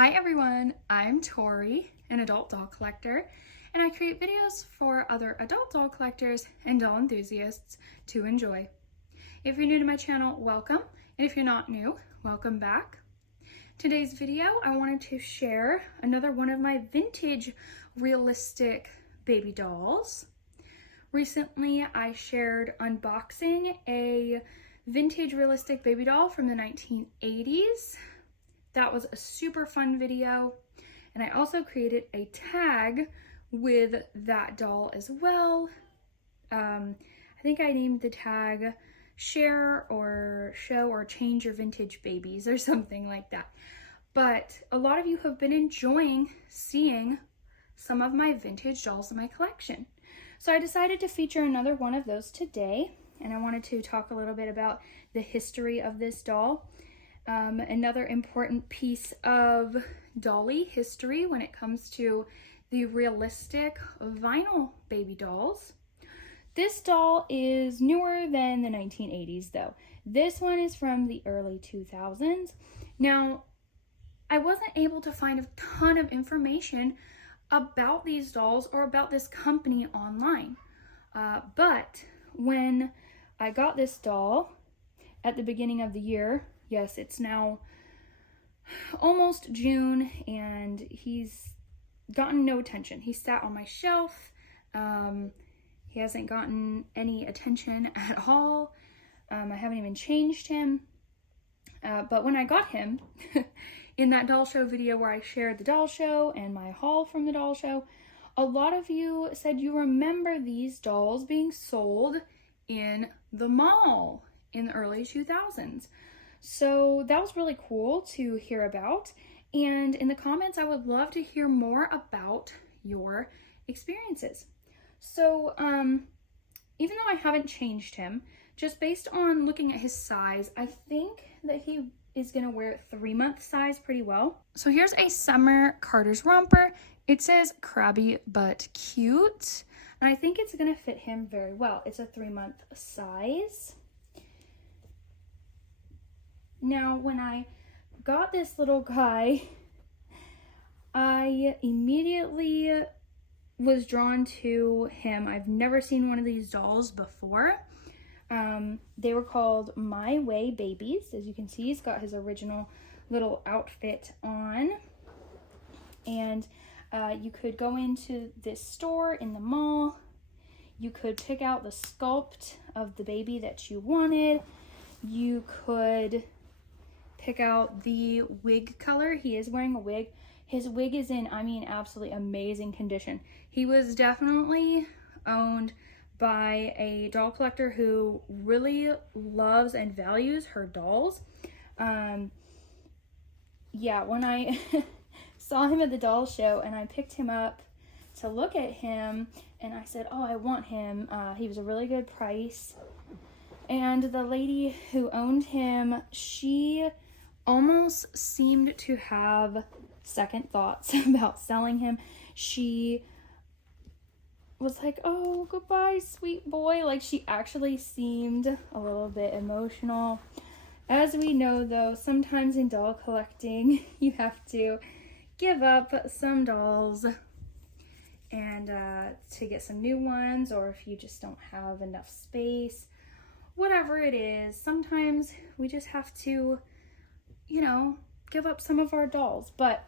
Hi everyone, I'm Tori, an adult doll collector, and I create videos for other adult doll collectors and doll enthusiasts to enjoy. If you're new to my channel, welcome, and if you're not new, welcome back. Today's video, I wanted to share another one of my vintage realistic baby dolls. Recently, I shared unboxing a vintage realistic baby doll from the 1980s. That was a super fun video, and I also created a tag with that doll as well. I think I named the tag share or show or change your vintage babies or something like that. But a lot of you have been enjoying seeing some of my vintage dolls in my collection. So I decided to feature another one of those today, and I wanted to talk a little bit about the history of this doll. Another important piece of dolly history when it comes to the realistic vinyl baby dolls. This doll is newer than the 1980s though. This one is from the early 2000s. Now, I wasn't able to find a ton of information about these dolls or about this company online. But when I got this doll at the beginning of the year, yes, it's now almost June, and he's gotten no attention. He sat on my shelf. He hasn't gotten any attention at all. I haven't even changed him. But when I got him, in that doll show video where I shared the doll show and my haul from the doll show, a lot of you said you remember these dolls being sold in the mall in the early 2000s. So that was really cool to hear about. And in the comments, I would love to hear more about your experiences. So even though I haven't changed him, just based on looking at his size, I think that he is gonna wear 3-month size pretty well. So here's a summer Carter's romper. It says crabby but cute, and I think it's gonna fit him very well. It's a 3-month size. Now, when I got this little guy, I immediately was drawn to him. I've never seen one of these dolls before. They were called My Way Babies. As you can see, he's got his original little outfit on. And you could go into this store in the mall. You could pick out the sculpt of the baby that you wanted. You could pick out the wig color. He is wearing a wig. His wig is in, I mean, absolutely amazing condition. He was definitely owned by a doll collector who really loves and values her dolls. Yeah, when I saw him at the doll show and I picked him up to look at him and I said, oh, I want him. He was a really good price. And the lady who owned him, she almost seemed to have second thoughts about selling him. She was like, oh, goodbye, sweet boy. Like, she actually seemed a little bit emotional. As we know, though, sometimes in doll collecting, you have to give up some dolls and to get some new ones, or if you just don't have enough space, whatever it is, sometimes we just have to, you know, give up some of our dolls. But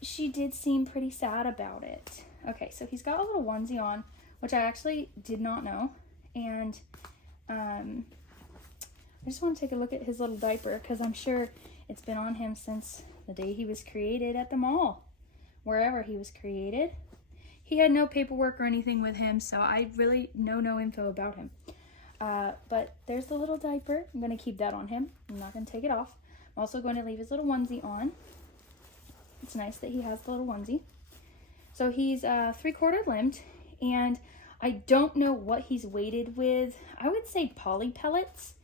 she did seem pretty sad about it. Okay, so he's got a little onesie on, which I actually did not know. And I just want to take a look at his little diaper, because I'm sure it's been on him since the day he was created at the mall, wherever he was created. He had no paperwork or anything with him, so I really know no info about him. But there's the little diaper. I'm going to keep that on him. I'm not going to take it off. I'm also going to leave his little onesie on. It's nice that he has the little onesie. So he's 3/4 limbed, and I don't know what he's weighted with. I would say poly pellets.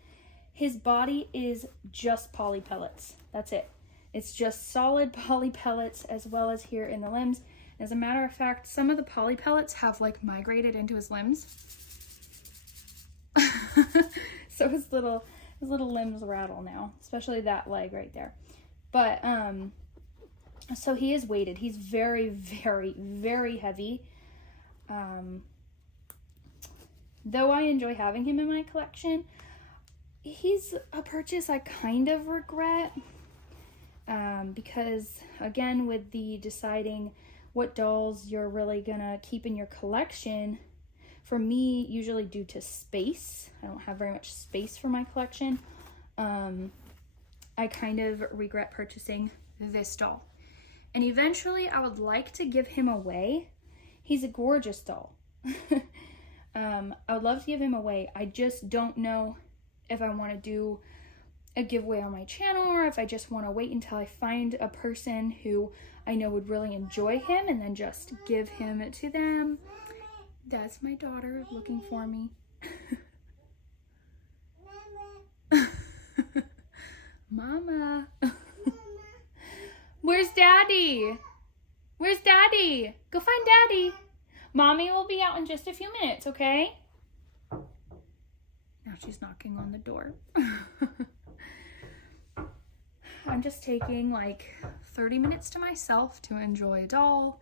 His body is just poly pellets. That's it. It's just solid poly pellets, as well as here in the limbs. As a matter of fact, some of the poly pellets have like migrated into his limbs. So his little limbs rattle now, especially that leg right there. But So he is weighted. He's very, very, very heavy. Though I enjoy having him in my collection, he's a purchase I kind of regret. Because again, with the deciding what dolls you're really gonna keep in your collection, for me, usually due to space, I don't have very much space for my collection, I kind of regret purchasing this doll. And eventually I would like to give him away. He's a gorgeous doll. I would love to give him away. I just don't know if I want to do a giveaway on my channel or if I just want to wait until I find a person who I know would really enjoy him and then just give him to them. That's my daughter looking for me. Mama. Where's Daddy? Where's Daddy? Go find Daddy. Mommy will be out in just a few minutes, okay? Now she's knocking on the door. I'm just taking like 30 minutes to myself to enjoy a doll,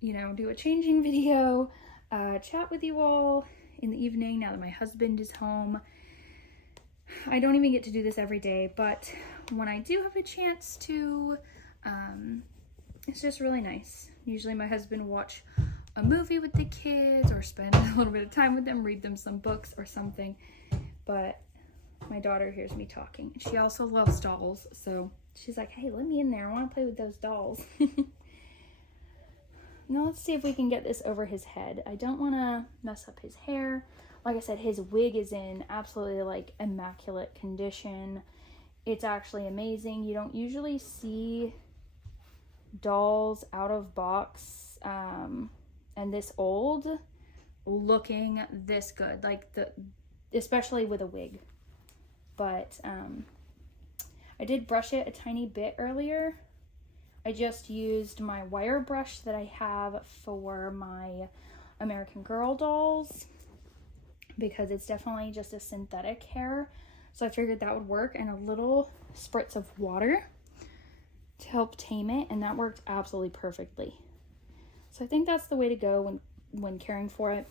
you know, do a changing video, chat with you all in the evening now that my husband is home. I don't even get to do this every day, but when I do have a chance to, it's just really nice. Usually my husband will watch a movie with the kids or spend a little bit of time with them, read them some books or something, but my daughter hears me talking. She also loves dolls, so she's like, hey, let me in there. I want to play with those dolls. Now let's see if we can get this over his head. I don't want to mess up his hair. Like I said, his wig is in absolutely like immaculate condition. It's actually amazing. You don't usually see dolls out of box and this old looking this good, like especially with a wig. But I did brush it a tiny bit earlier. I just used my wire brush that I have for my American Girl dolls because it's definitely just a synthetic hair. So I figured that would work, and a little spritz of water to help tame it, and that worked absolutely perfectly. So I think that's the way to go when caring for it.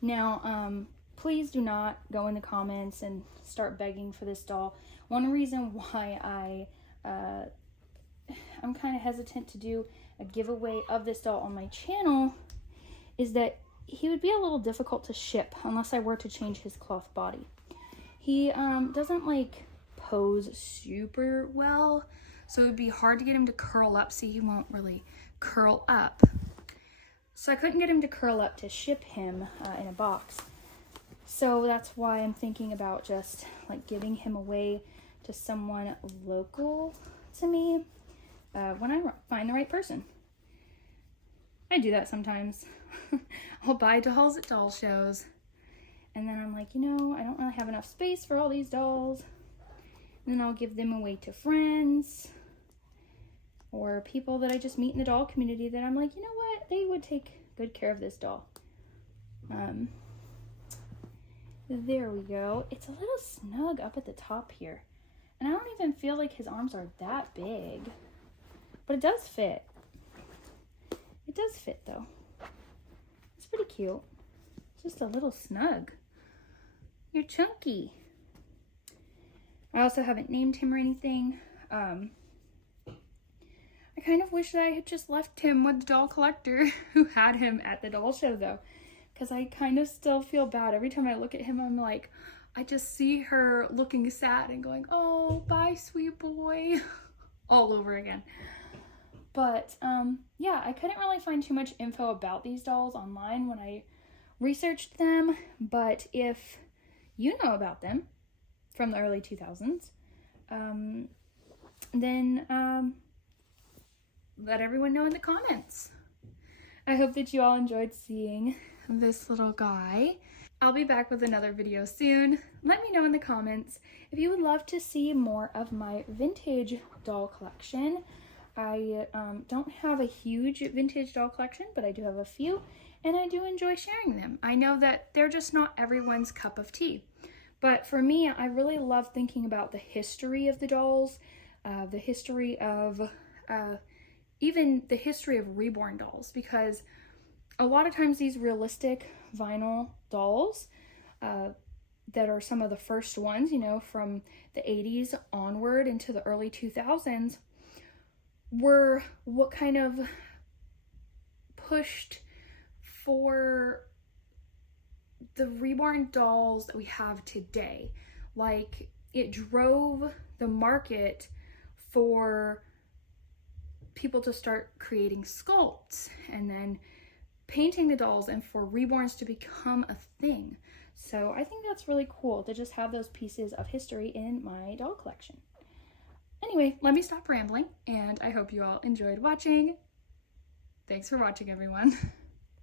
Now, please do not go in the comments and start begging for this doll. One reason why I'm kind of hesitant to do a giveaway of this doll on my channel is that he would be a little difficult to ship unless I were to change his cloth body. He doesn't like pose super well, so it would be hard to get him to curl up. See, he won't really curl up. So I couldn't get him to curl up to ship him in a box. So that's why I'm thinking about just like giving him away to someone local to me when I find the right person. I do that sometimes. I'll buy dolls at doll shows, and then I'm like, you know, I don't really have enough space for all these dolls. And then I'll give them away to friends or people that I just meet in the doll community that I'm like, you know what, they would take good care of this doll. There we go. It's a little snug up at the top here. And I don't even feel like his arms are that big. But it does fit. It does fit though. It's pretty cute. It's just a little snug. You're chunky. I also haven't named him or anything. I kind of wish that I had just left him with the doll collector who had him at the doll show though. Because I kind of still feel bad. Every time I look at him, I'm like, I just see her looking sad and going, oh, bye, sweet boy, all over again. But yeah, I couldn't really find too much info about these dolls online when I researched them. But if you know about them from the early 2000s, then let everyone know in the comments. I hope that you all enjoyed seeing this little guy. I'll be back with another video soon. Let me know in the comments if you would love to see more of my vintage doll collection. I don't have a huge vintage doll collection, but I do have a few, and I do enjoy sharing them. I know that they're just not everyone's cup of tea, but for me, I really love thinking about the history of the dolls, the history of even the history of reborn dolls, because a lot of times these realistic vinyl dolls that are some of the first ones, you know, from the 80s onward into the early 2000s, were what kind of pushed for the reborn dolls that we have today. Like, it drove the market for people to start creating sculpts and then painting the dolls and for reborns to become a thing. So I think that's really cool to just have those pieces of history in my doll collection. Anyway, let me stop rambling, and I hope you all enjoyed watching. Thanks for watching, everyone.